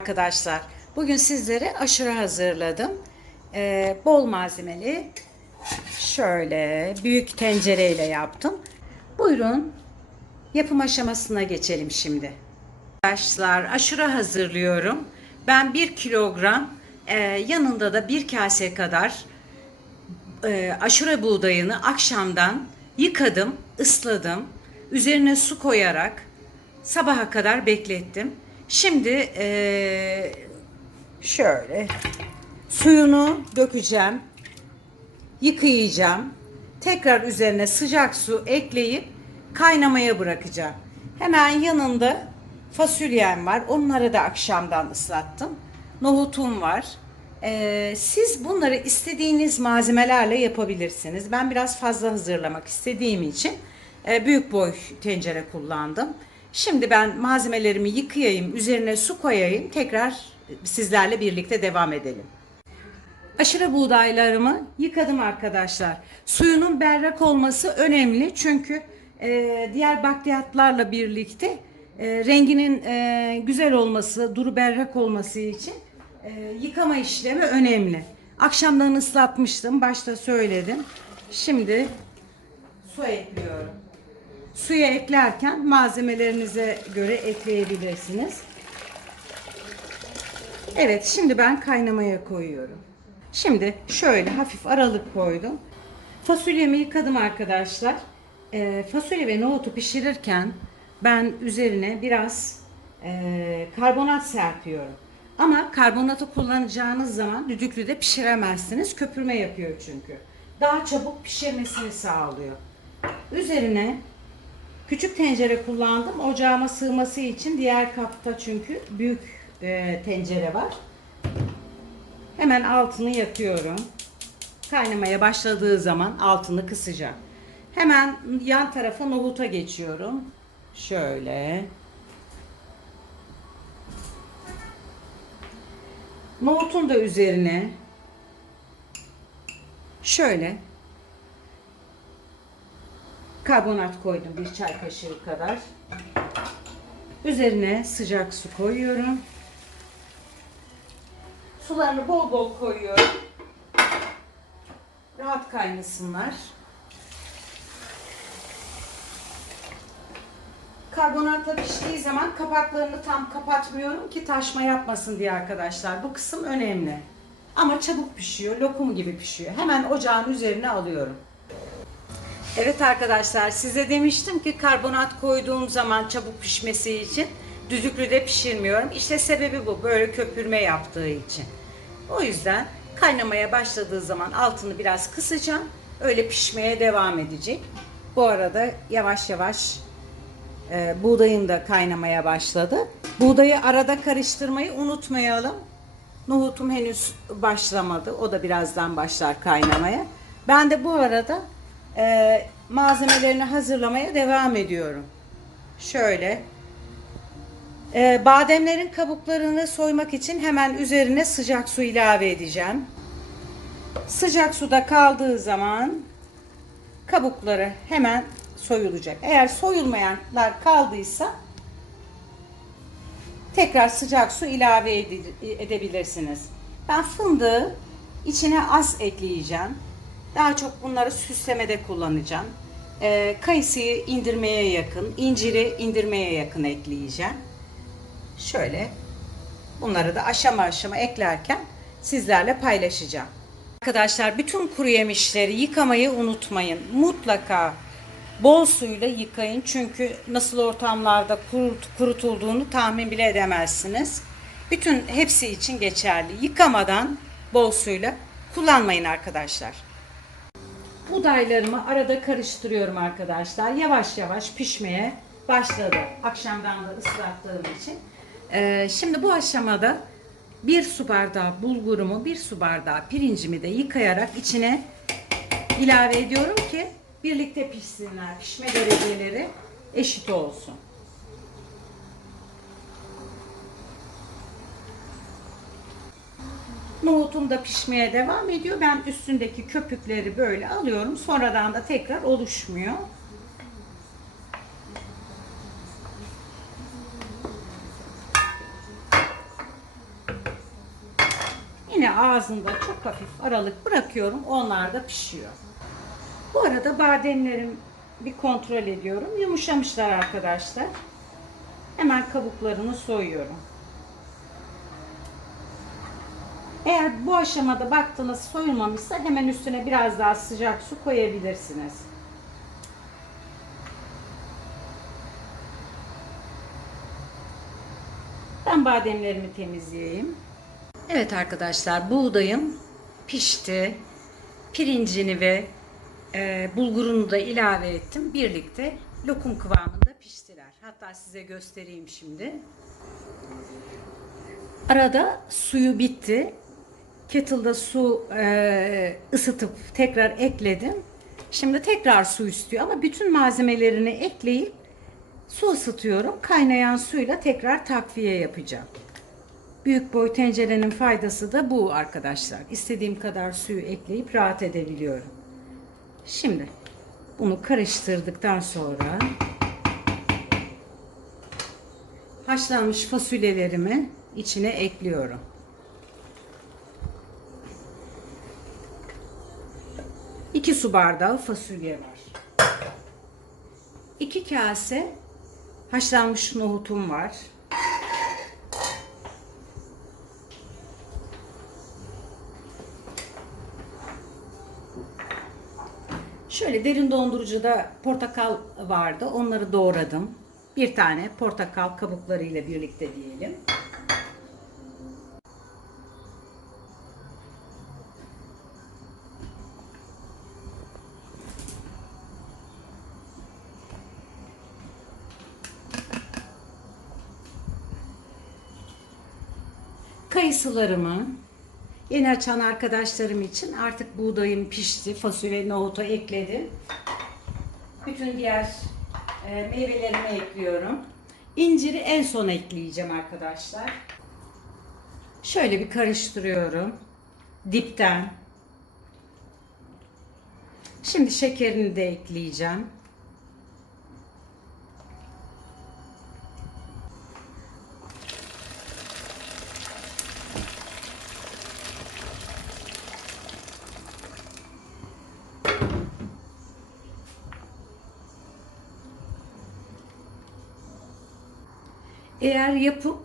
Arkadaşlar, bugün sizlere aşure hazırladım. Bol malzemeli, şöyle büyük tencereyle yaptım. Buyurun, yapım aşamasına geçelim şimdi. Arkadaşlar, aşure hazırlıyorum. Ben 1 kilogram, yanında da 1 kase kadar aşure buğdayını akşamdan yıkadım, ısladım. Üzerine su koyarak sabaha kadar beklettim. Şimdi şöyle suyunu dökeceğim, yıkayacağım. Tekrar üzerine sıcak su ekleyip kaynamaya bırakacağım. Hemen yanında fasulyem var. Onları da akşamdan ıslattım. Nohutum var. Siz bunları istediğiniz malzemelerle yapabilirsiniz. Ben biraz fazla hazırlamak istediğim için büyük boy tencere kullandım. Şimdi ben malzemelerimi yıkayayım, üzerine su koyayım. Tekrar sizlerle birlikte devam edelim. Aşure buğdaylarımı yıkadım arkadaşlar. Suyunun berrak olması önemli çünkü diğer bakliyatlarla birlikte renginin güzel olması, duru berrak olması için yıkama işlemi önemli. Akşamdan ıslatmıştım, başta söyledim. Şimdi su ekliyorum. Suya eklerken malzemelerinize göre ekleyebilirsiniz. Evet, şimdi ben kaynamaya koyuyorum. Şimdi şöyle hafif aralık koydum. Fasulyemi yıkadım arkadaşlar. Fasulye ve nohutu pişirirken ben üzerine biraz karbonat serpiyorum. Ama karbonatı kullanacağınız zaman düdüklüde pişiremezsiniz. Köpürme yapıyor çünkü. Daha çabuk pişirmesini sağlıyor. Üzerine küçük tencere kullandım. Ocağıma sığması için diğer kapta çünkü büyük tencere var. Hemen altını yakıyorum. Kaynamaya başladığı zaman altını kısacağım. Hemen yan tarafa nohuta geçiyorum. Şöyle. Nohutun da üzerine şöyle karbonat koydum, bir çay kaşığı kadar. Üzerine sıcak su koyuyorum. Sularını bol bol koyuyorum. Rahat kaynasınlar. Karbonatla piştiği zaman kapaklarını tam kapatmıyorum ki taşma yapmasın diye arkadaşlar. Bu kısım önemli. Ama çabuk pişiyor, lokum gibi pişiyor. Hemen ocağın üzerine alıyorum. Evet arkadaşlar, size demiştim ki karbonat koyduğum zaman çabuk pişmesi için düdüklüde pişirmiyorum. İşte sebebi bu, böyle köpürme yaptığı için. O yüzden kaynamaya başladığı zaman altını biraz kısacağım. Öyle pişmeye devam edecek. Bu arada yavaş yavaş buğdayım da kaynamaya başladı. Buğdayı arada karıştırmayı unutmayalım. Nohutum henüz başlamadı. O da birazdan başlar kaynamaya. Ben de bu arada malzemelerini hazırlamaya devam ediyorum. Şöyle. Bademlerin kabuklarını soymak için hemen üzerine sıcak su ilave edeceğim. Sıcak suda kaldığı zaman kabukları hemen soyulacak. Eğer soyulmayanlar kaldıysa tekrar sıcak su ilave edebilirsiniz. Ben fındığı içine az ekleyeceğim. Daha çok bunları süslemede kullanacağım. Kayısıyı indirmeye yakın, inciri indirmeye yakın ekleyeceğim. Şöyle bunları da aşama aşama eklerken sizlerle paylaşacağım. Arkadaşlar, bütün kuru yemişleri yıkamayı unutmayın. Mutlaka bol suyla yıkayın. Çünkü nasıl ortamlarda kurutulduğunu tahmin bile edemezsiniz. Bütün hepsi için geçerli. Yıkamadan bol suyla kullanmayın arkadaşlar. Buğdaylarımı arada karıştırıyorum arkadaşlar. Yavaş yavaş pişmeye başladı. Akşamdan da ıslattığım için. Şimdi bu aşamada 1 su bardağı bulgurumu, 1 su bardağı pirincimi de yıkayarak içine ilave ediyorum ki birlikte pişsinler. Pişme dereceleri eşit olsun. Nohutum da pişmeye devam ediyor. Ben üstündeki köpükleri böyle alıyorum. Sonradan da tekrar oluşmuyor. Yine ağzında çok hafif aralık bırakıyorum. Onlar da pişiyor. Bu arada bademlerim bir kontrol ediyorum. Yumuşamışlar arkadaşlar. Hemen kabuklarını soyuyorum. Eğer bu aşamada baktığınız soyulmamışsa hemen üstüne biraz daha sıcak su koyabilirsiniz. Ben bademlerimi temizleyeyim. Evet arkadaşlar, buğdayım pişti. Pirincini ve bulgurunu da ilave ettim. Birlikte lokum kıvamında piştiler. Hatta size göstereyim şimdi. Arada suyu bitti. Kettle'da su ısıtıp tekrar ekledim. Şimdi tekrar su istiyor ama bütün malzemelerini ekleyip su ısıtıyorum. Kaynayan suyla tekrar takviye yapacağım. Büyük boy tencerenin faydası da bu arkadaşlar. İstediğim kadar suyu ekleyip rahat edebiliyorum. Şimdi bunu karıştırdıktan sonra haşlanmış fasulyelerimi içine ekliyorum. İki su bardağı fasulye var. 2 kase haşlanmış nohutum var. Şöyle derin dondurucuda portakal vardı. Onları doğradım. Bir tane portakal kabuklarıyla birlikte diyelim. Kayısılarımı yeni açan arkadaşlarım için artık buğdayım pişti. Fasulye, nohutu ekledim. Bütün diğer meyvelerimi ekliyorum. İnciri en son ekleyeceğim arkadaşlar. Şöyle bir karıştırıyorum. Dipten. Şimdi şekerini de ekleyeceğim. Eğer yapıp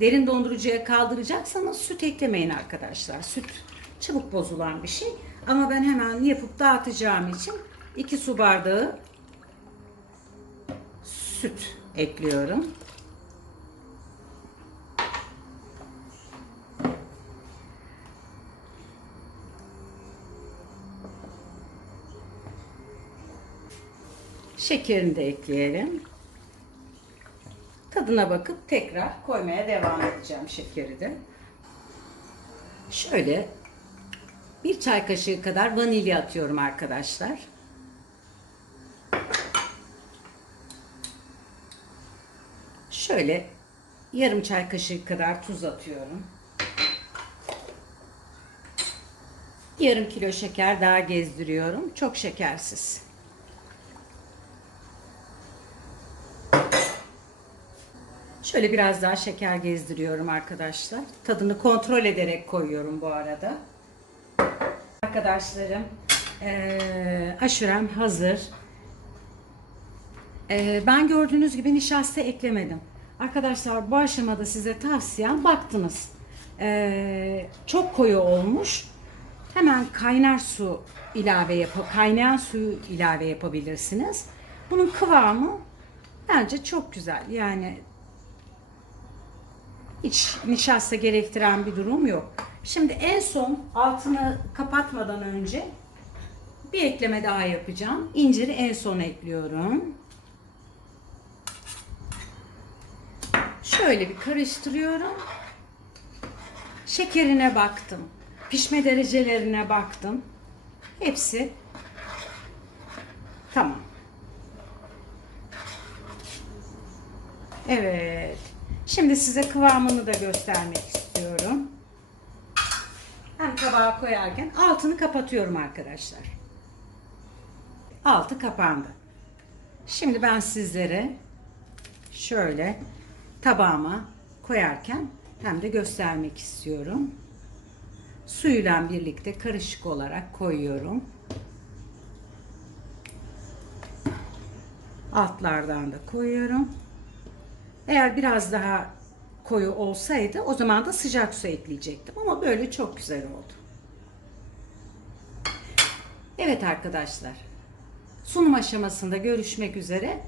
derin dondurucuya kaldıracaksanız süt eklemeyin arkadaşlar. Süt çabuk bozulan bir şey. Ama ben hemen yapıp dağıtacağım için 2 su bardağı süt ekliyorum. Şekerini de ekleyelim. Tadına bakıp tekrar koymaya devam edeceğim şekeri de. Şöyle 1 çay kaşığı kadar vanilya atıyorum arkadaşlar. Şöyle yarım çay kaşığı kadar tuz atıyorum. Yarım kilo şeker daha gezdiriyorum. Çok şekersiz. Şöyle biraz daha şeker gezdiriyorum arkadaşlar. Tadını kontrol ederek koyuyorum bu arada. Arkadaşlarım, aşurem hazır. Ben gördüğünüz gibi nişasta eklemedim. Arkadaşlar bu aşamada size tavsiyem, baktınız çok koyu olmuş. Hemen kaynar su kaynayan suyu ilave yapabilirsiniz. Bunun kıvamı bence çok güzel. Yani hiç nişasta gerektiren bir durum yok. Şimdi en son altını kapatmadan önce bir ekleme daha yapacağım. İnciri en son ekliyorum. Şöyle bir karıştırıyorum. Şekerine baktım. Pişme derecelerine baktım. Hepsi tamam. Evet. Şimdi size kıvamını da göstermek istiyorum. Hem tabağa koyarken altını kapatıyorum arkadaşlar. Altı kapandı. Şimdi ben sizlere şöyle tabağıma koyarken hem de göstermek istiyorum. Suyuyla birlikte karışık olarak koyuyorum. Altlardan da koyuyorum. Eğer biraz daha koyu olsaydı o zaman da sıcak su ekleyecektim. Ama böyle çok güzel oldu. Evet arkadaşlar. Sunum aşamasında görüşmek üzere.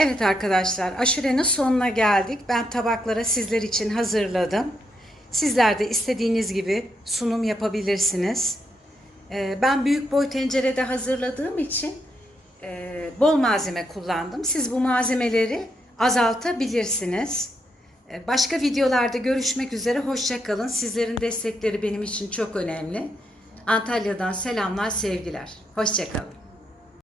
Evet arkadaşlar, aşurenin sonuna geldik. Ben tabaklara sizler için hazırladım. Sizler de istediğiniz gibi sunum yapabilirsiniz. Ben büyük boy tencerede hazırladığım için bol malzeme kullandım. Siz bu malzemeleri azaltabilirsiniz. Başka videolarda görüşmek üzere. Hoşça kalın. Sizlerin destekleri benim için çok önemli. Antalya'dan selamlar, sevgiler. Hoşça kalın.